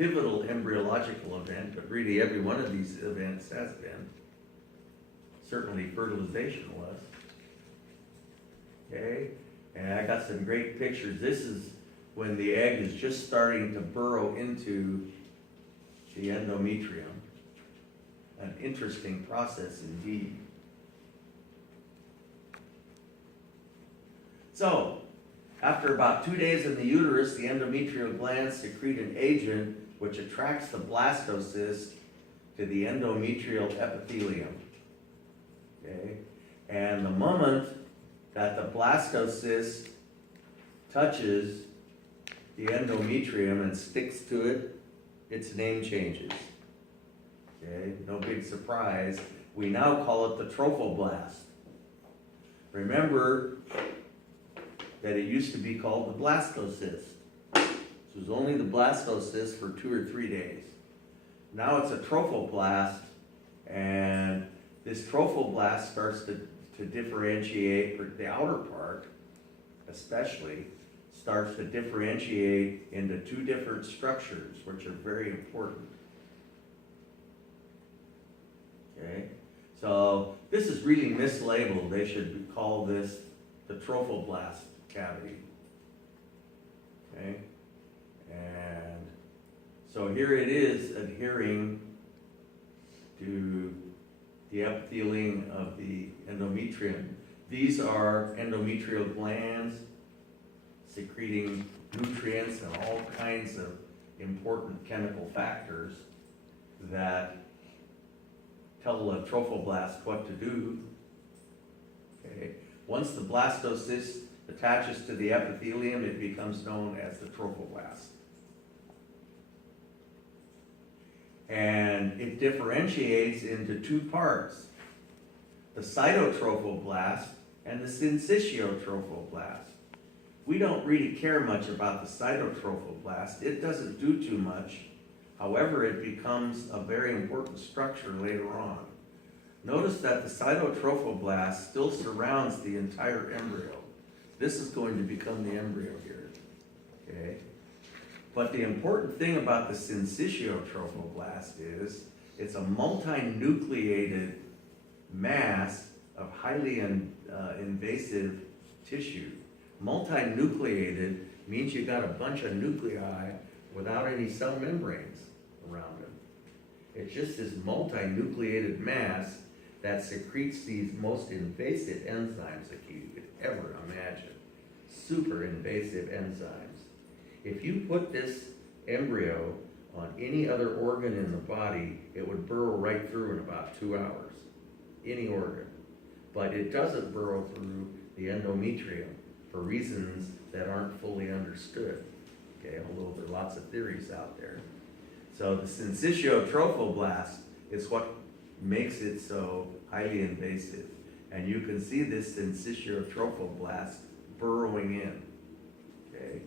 pivotal embryological event, but really every one of these events has been. Certainly fertilization was. Okay, and I got some great pictures. This is when the egg is just starting to burrow into the endometrium. An interesting process indeed. So, after about 2 days in the uterus, the endometrial glands secrete an agent which attracts the blastocyst to the endometrial epithelium. Okay? And the moment that the blastocyst touches the endometrium and sticks to it, its name changes. Okay? No big surprise. We now call it the trophoblast. Remember that it used to be called the blastocyst. It was only the blastocyst for 2 or 3 days. Now it's a trophoblast, and this trophoblast starts to differentiate, for the outer part especially, starts to differentiate into 2 different structures, which are very important. Okay, so this is really mislabeled. They should call this the trophoblast cavity. Okay, and so here it is adhering to the epithelium of the endometrium. These are endometrial glands secreting nutrients and all kinds of important chemical factors that tell a trophoblast what to do. Okay. Once the blastocyst attaches to the epithelium, it becomes known as the trophoblast. And it differentiates into 2 parts, the cytotrophoblast and the syncytiotrophoblast. We don't really care much about the cytotrophoblast. It doesn't do too much. However, it becomes a very important structure later on. Notice that the cytotrophoblast still surrounds the entire embryo. This is going to become the embryo here. Okay? But the important thing about the syncytiotrophoblast is it's a multinucleated mass of highly invasive tissue. Multinucleated means you got a bunch of nuclei without any cell membranes around them. It's just this multinucleated mass that secretes these most invasive enzymes that you could ever imagine. Super invasive enzymes. If you put this embryo on any other organ in the body, it would burrow right through in about 2 hours. Any organ. But it doesn't burrow through the endometrium for reasons that aren't fully understood. Okay, although there are lots of theories out there. So the syncytiotrophoblast is what makes it so highly invasive. And you can see this syncytiotrophoblast burrowing in. Okay.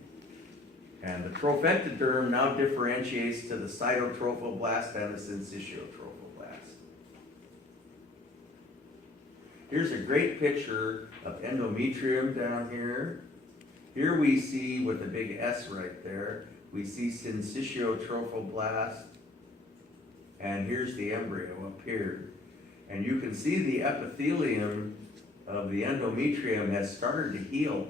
And the trophectoderm now differentiates to the cytotrophoblast and the syncytiotrophoblast. Here's a great picture of endometrium down here. Here we see, with a big S right there, we see syncytiotrophoblast, and here's the embryo up here. And you can see the epithelium of the endometrium has started to heal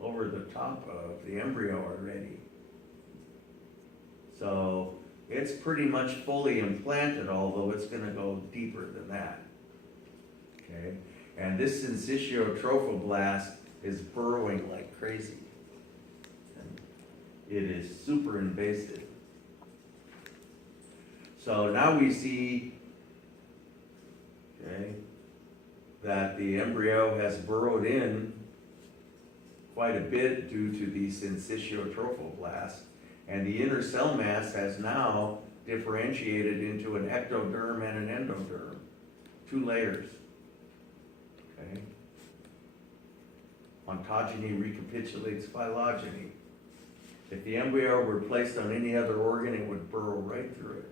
over the top of the embryo already. So it's pretty much fully implanted, although it's going to go deeper than that. Okay, and this syncytiotrophoblast is burrowing like crazy. And it is super invasive. So now we see, okay, that the embryo has burrowed in quite a bit due to the syncytiotrophoblast, and the inner cell mass has now differentiated into an ectoderm and an endoderm, 2 layers. Okay. Ontogeny recapitulates phylogeny. If the embryo were placed on any other organ, it would burrow right through it.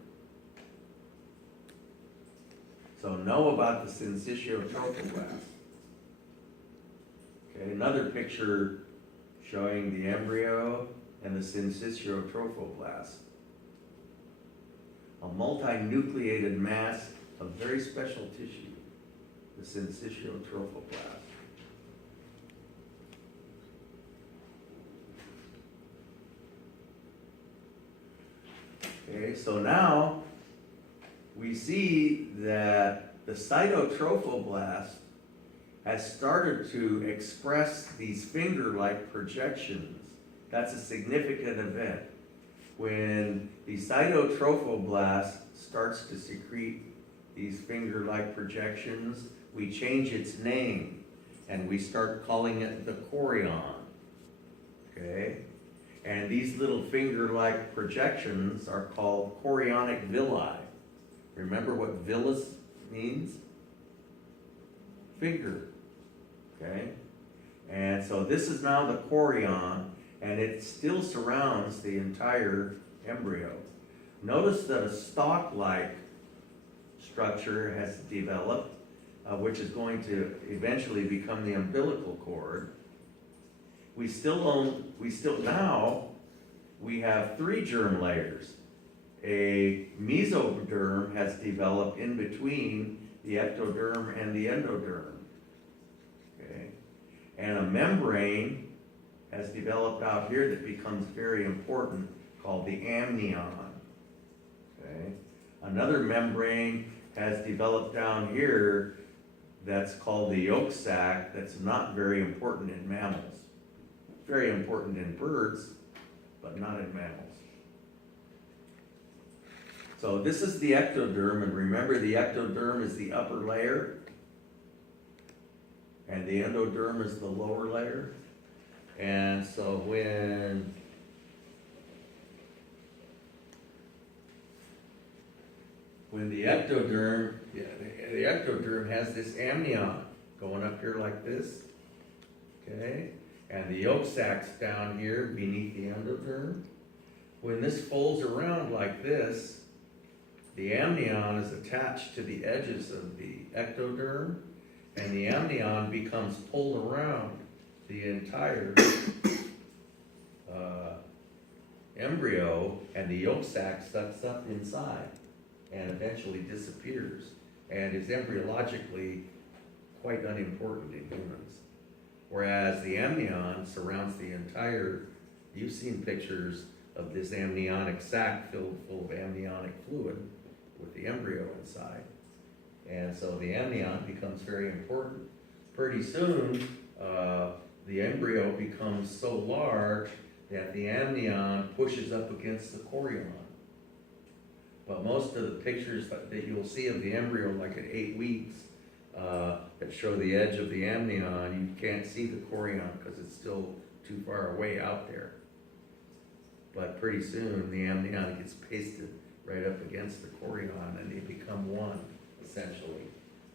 So know about the syncytiotrophoblast. Okay, another picture showing the embryo and the syncytiotrophoblast. a multinucleated mass of very special tissue, the syncytial trophoblast. Okay, so now we see that the cytotrophoblast has started to express these finger-like projections. That's a significant event. When the cytotrophoblast starts to secrete these finger-like projections, we change its name and we start calling it the chorion. Okay? And these little finger-like projections are called chorionic villi. Remember what villus means? Finger. Okay? And so this is now the chorion, and it still surrounds the entire embryo. Notice that a stalk-like structure has developed, which is going to eventually become the umbilical cord. We have 3 germ layers. A mesoderm has developed in between the ectoderm and the endoderm. Okay? And a membrane has developed out here that becomes very important, called the amnion. Okay? Another membrane has developed down here that's called the yolk sac, that's not very important in mammals. Very important in birds, but not in mammals. So this is the ectoderm, and remember the ectoderm is the upper layer, and the endoderm is the lower layer. And so when the ectoderm has this amnion going up here like this, okay? And the yolk sac's down here beneath the endoderm. When this folds around like this, the amnion is attached to the edges of the ectoderm, and the amnion becomes pulled around the entire embryo, and the yolk sac sucks up inside and eventually disappears, and is embryologically quite unimportant in humans. Whereas the amnion surrounds the entire, you've seen pictures of this amniotic sac filled full of amniotic fluid with the embryo inside. And so the amnion becomes very important. Pretty soon, the embryo becomes so large that the amnion pushes up against the chorion. But most of the pictures that you'll see of the embryo, like at 8 weeks, that show the edge of the amnion, you can't see the chorion because it's still too far away out there. But pretty soon the amnion gets pasted right up against the chorion and they become one, essentially.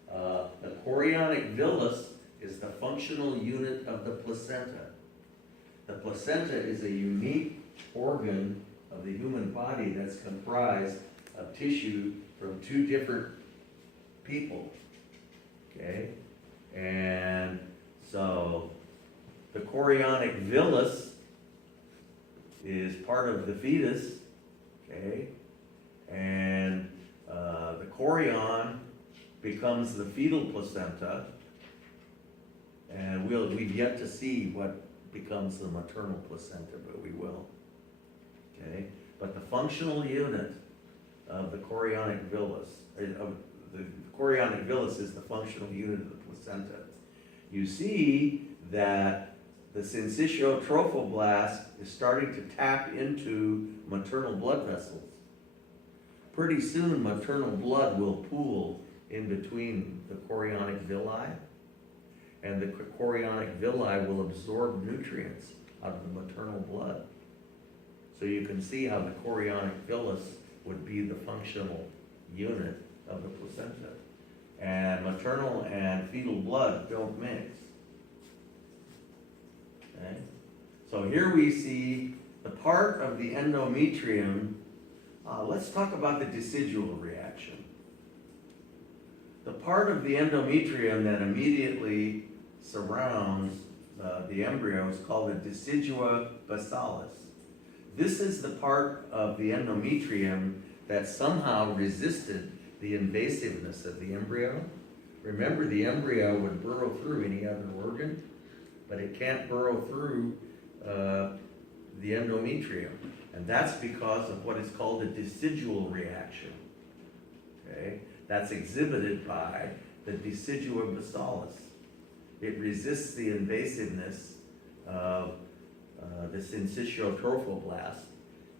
The chorionic villus is the functional unit of the placenta. The placenta is a unique organ of the human body that's comprised of tissue from 2 different people. Okay? And so the chorionic villus is part of the fetus. Okay? And the chorion becomes the fetal placenta. And we've yet to see what becomes the maternal placenta, but we will. Okay? But the functional unit of the chorionic villus, the chorionic villus is the functional unit of the placenta. You see that the syncytial trophoblast is starting to tap into maternal blood vessels. Pretty soon, maternal blood will pool in between the chorionic villi, and the chorionic villi will absorb nutrients out of the maternal blood. So you can see how the chorionic villus would be the functional unit of the placenta. And maternal and fetal blood don't mix. Okay? So here we see the part of the endometrium. Let's talk about the decidual reaction. The part of the endometrium that immediately surrounds the embryo is called the decidua basalis. This is the part of the endometrium that somehow resisted the invasiveness of the embryo. Remember, the embryo would burrow through any other organ, but it can't burrow through the endometrium. And that's because of what is called a decidual reaction. Okay? That's exhibited by the decidua basalis. It resists the invasiveness of the syncytial trophoblast,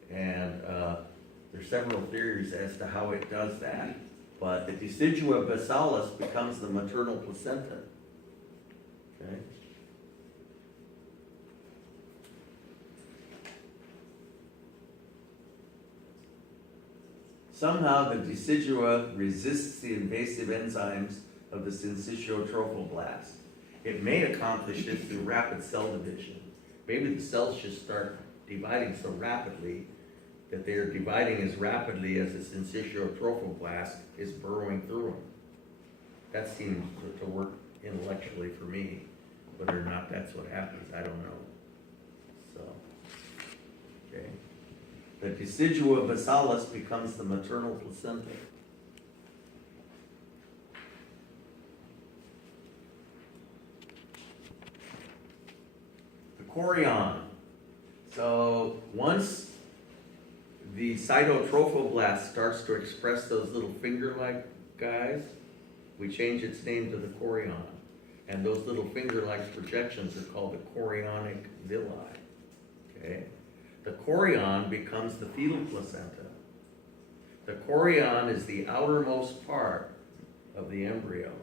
and there's several theories as to how it does that. But the decidua basalis becomes the maternal placenta. Okay? Somehow the decidua resists the invasive enzymes of the syncytial trophoblast. It may accomplish it through rapid cell division. Maybe the cells just start dividing so rapidly that they're dividing as rapidly as the syncytial trophoblast is burrowing through them. That seems to work intellectually for me. Whether or not that's what happens, I don't know. So, okay. The decidua basalis becomes the maternal placenta. The chorion. So once the cytotrophoblast starts to express those little finger-like guys, we change its name to the chorion. And those little finger-like projections are called the chorionic villi. Okay? The chorion becomes the fetal placenta. The chorion is the outermost part of the embryo.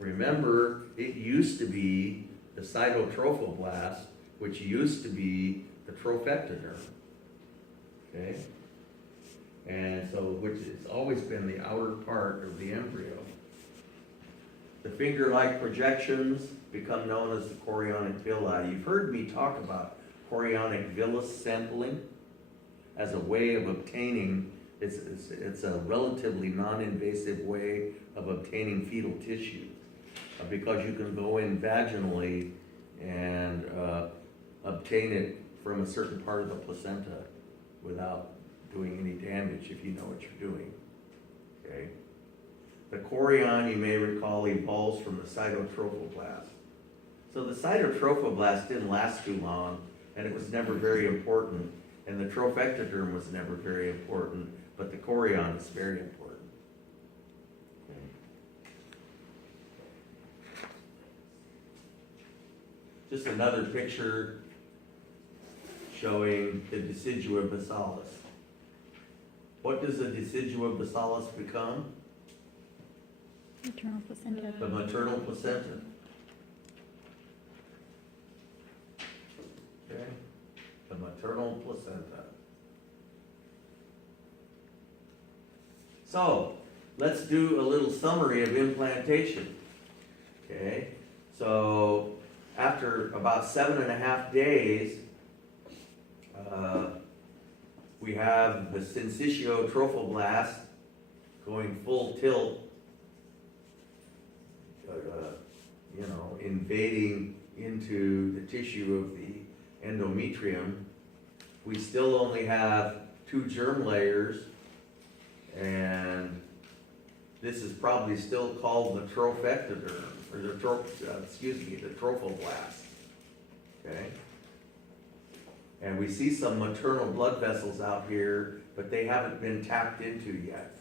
Remember, it used to be the cytotrophoblast, which used to be the trophectoderm. Okay? And so, which has always been the outer part of the embryo. The finger-like projections become known as the chorionic villi. You've heard me talk about chorionic villus sampling as a way of obtaining, it's a relatively non-invasive way of obtaining fetal tissue, because you can go in vaginally and obtain it from a certain part of the placenta without doing any damage if you know what you're doing. Okay? The chorion, you may recall, evolves from the cytotrophoblast. So the cytotrophoblast didn't last too long, and it was never very important, and the trophectoderm was never very important, but the chorion is very important. Okay. Just another picture showing the decidua basalis. What does the decidua basalis become? Maternal placenta. The maternal placenta. Okay, the maternal placenta. So, let's do a little summary of implantation. Okay, so after about 7.5 days, we have the syncytial trophoblast going full tilt, invading into the tissue of the endometrium. We still only have 2 germ layers, and this is probably still called the trophectoderm, or the trophoblast. Okay? And we see some maternal blood vessels out here, but they haven't been tapped into yet.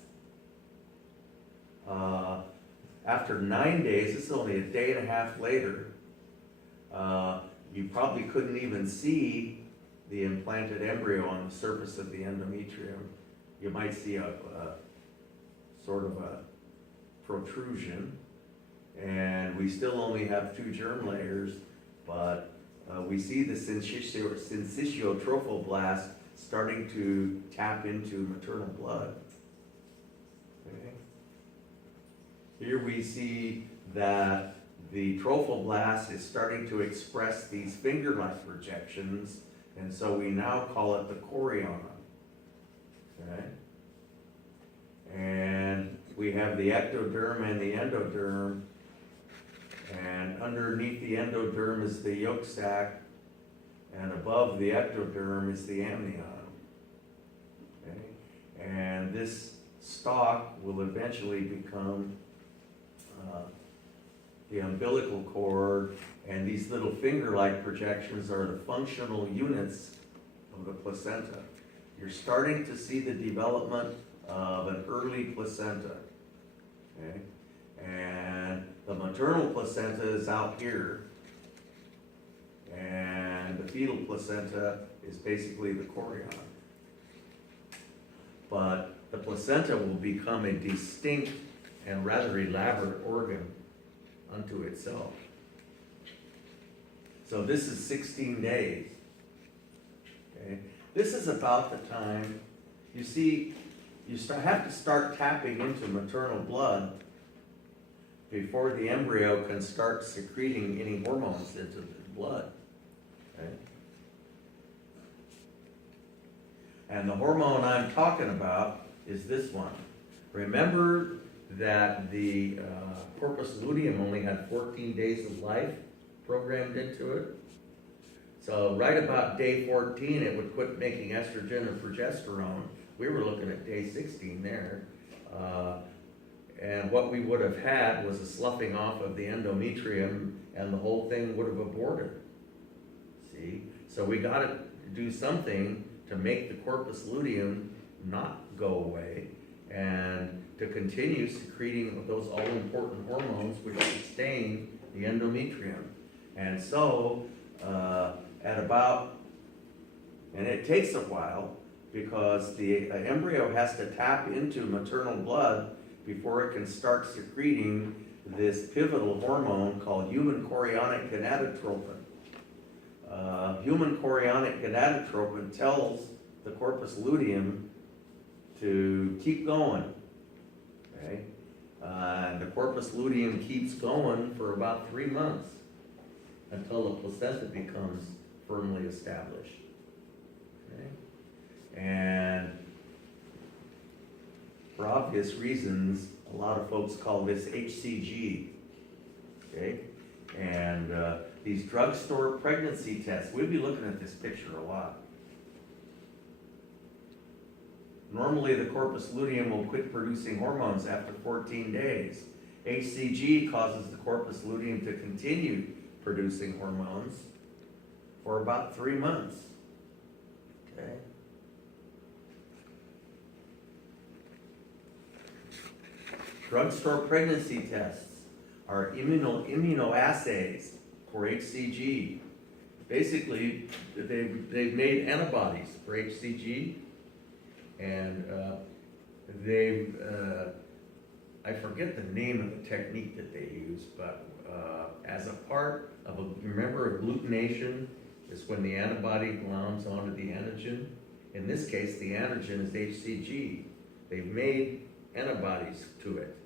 After 9 days, this is only a day and a half later, you probably couldn't even see the implanted embryo on the surface of the endometrium. You might see a sort of a protrusion, and we still only have 2 germ layers, but we see the syncytial trophoblast starting to tap into maternal blood. Okay. Here we see that the trophoblast is starting to express these finger-like projections, and so we now call it the chorion. Okay? And we have the ectoderm and the endoderm, and underneath the endoderm is the yolk sac, and above the ectoderm is the amnion. Okay? And eventually become the umbilical cord, and these little finger-like projections are the functional units of the placenta. You're starting to see the development of an early placenta, okay? And the maternal placenta is out here, and the fetal placenta is basically the chorion. But the placenta will become a distinct and rather elaborate organ unto itself. So this is 16 days. Okay? This is about the time, you see, have to start tapping into maternal blood before the embryo can start secreting any hormones into the blood. Okay? And the hormone I'm talking about is this one. Remember that the corpus luteum only had 14 days of life programmed into it? So right about day 14, it would quit making estrogen and progesterone. We were looking at day 16 there. And what we would have had was a sloughing off of the endometrium, and the whole thing would have aborted. See? So we got to do something to make the corpus luteum not go away, and to continue secreting those all-important hormones which sustain the endometrium. And so, and it takes a while, because the embryo has to tap into maternal blood before it can start secreting this pivotal hormone called human chorionic gonadotropin. Human chorionic gonadotropin tells the corpus luteum to keep going. Okay? And the corpus luteum keeps going for about 3 months until the placenta becomes firmly established. Okay? And for obvious reasons, a lot of folks call this HCG. Okay? And these drugstore pregnancy tests, we'll be looking at this picture a lot. Normally, the corpus luteum will quit producing hormones after 14 days. HCG causes the corpus luteum to continue producing hormones for about 3 months. Okay? Drugstore pregnancy tests are immunoassays for HCG. Basically, they've made antibodies for HCG, and I forget the name of the technique that they use, but as a part of remember agglutination is when the antibody gloms onto the antigen. In this case, the antigen is HCG. They've made antibodies to it.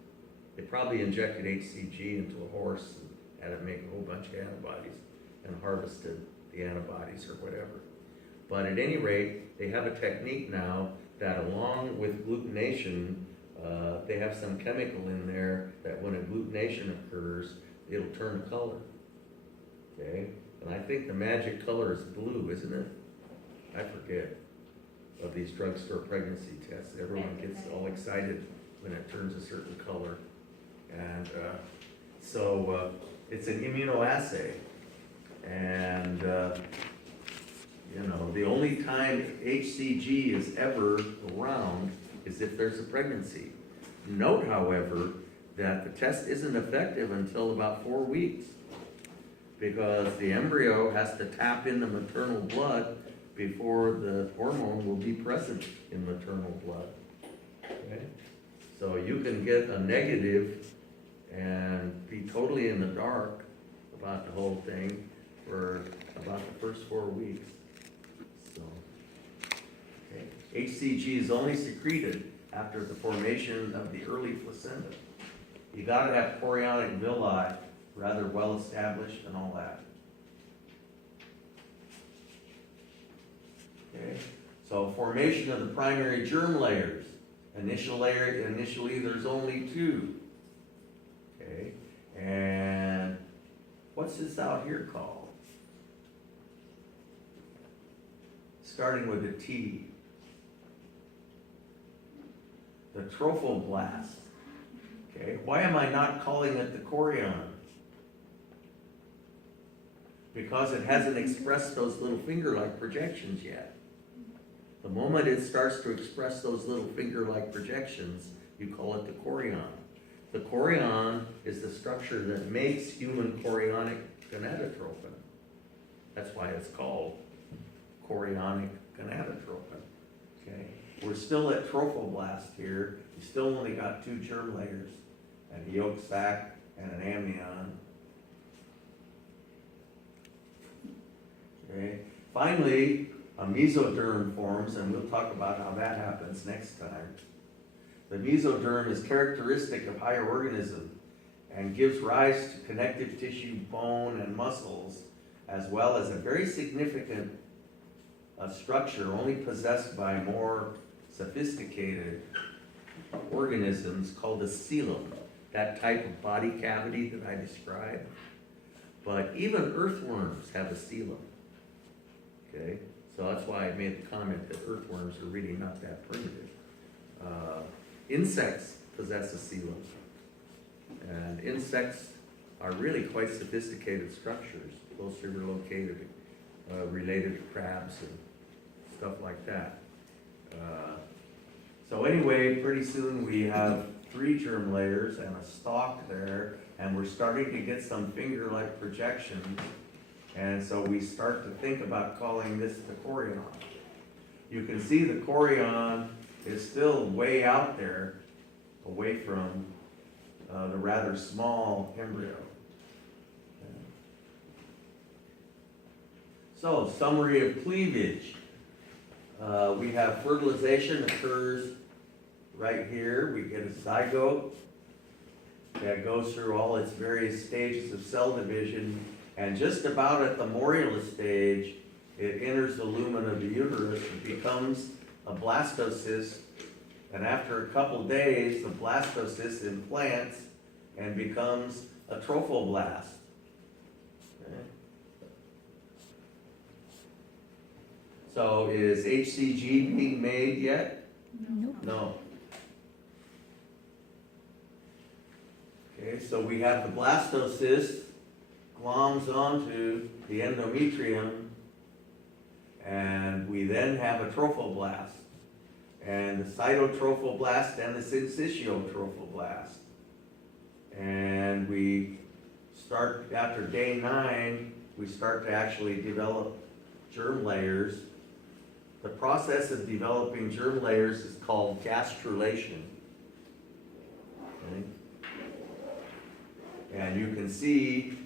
They probably injected HCG into a horse and had it make a whole bunch of antibodies and harvested the antibodies or whatever. But at any rate, they have a technique now that along with agglutination, they have some chemical in there that when agglutination occurs, it'll turn color. Okay? And I think the magic color is blue, isn't it? I forget. Of these drugstore pregnancy tests. Everyone gets all excited when it turns a certain color. And so it's an immunoassay. And the only time HCG is ever around is if there's a pregnancy. Note, however, that the test isn't effective until about 4 weeks, because the embryo has to tap into maternal blood before the hormone will be present in maternal blood. Okay? So you can get a negative and be totally in the dark about the whole thing for about the first 4 weeks. So, okay. HCG is only secreted after the formation of the early placenta. You gotta have chorionic villi rather well established and all that. Okay, so formation of the primary germ layers. Initially there's only 2. Okay, and what's this out here called? Starting with a T. The trophoblast. Okay, why am I not calling it the chorion? Because it hasn't expressed those little finger-like projections yet. The moment it starts to express those little finger-like projections, you call it the chorion. The chorion is the structure that makes human chorionic gonadotropin. That's why it's called chorionic gonadotropin. Okay, we're still at trophoblast here. You still only got two germ layers, a yolk sac and an amnion. Okay. Finally, a mesoderm forms, and we'll talk about how that happens next time. The mesoderm is characteristic of higher organisms and gives rise to connective tissue, bone, and muscles, as well as a very significant structure only possessed by more sophisticated organisms called a coelom, that type of body cavity that I described. But even earthworms have a coelom. Okay, so that's why I made the comment that earthworms are really not that primitive. Insects possess a coelom, and insects are really quite sophisticated structures, closely related to crabs and stuff like that. So anyway, pretty soon we have 3 germ layers and a stalk there, and we're starting to get some finger-like projections. And so we start to think about calling this the chorion. You can see the chorion is still way out there, away from the rather small embryo. So, summary of cleavage. We have fertilization occurs right here. We get a zygote that goes through all its various stages of cell division. And just about at the morula stage, it enters the lumen of the uterus and becomes a blastocyst. And after a couple days, the blastocyst implants and becomes a trophoblast. Okay. So is HCG being made yet? Nope. No. Okay, so we have the blastocyst gloms onto the endometrium, and we then have a trophoblast, and the cytotrophoblast and the syncytiotrophoblast. And we start, after day 9, we start to actually develop germ layers. The process of developing germ layers is called gastrulation. Okay? And you can see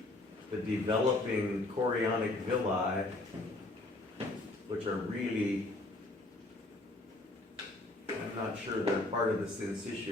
the developing chorionic villi, which are really, I'm not sure they're part of the syncytium.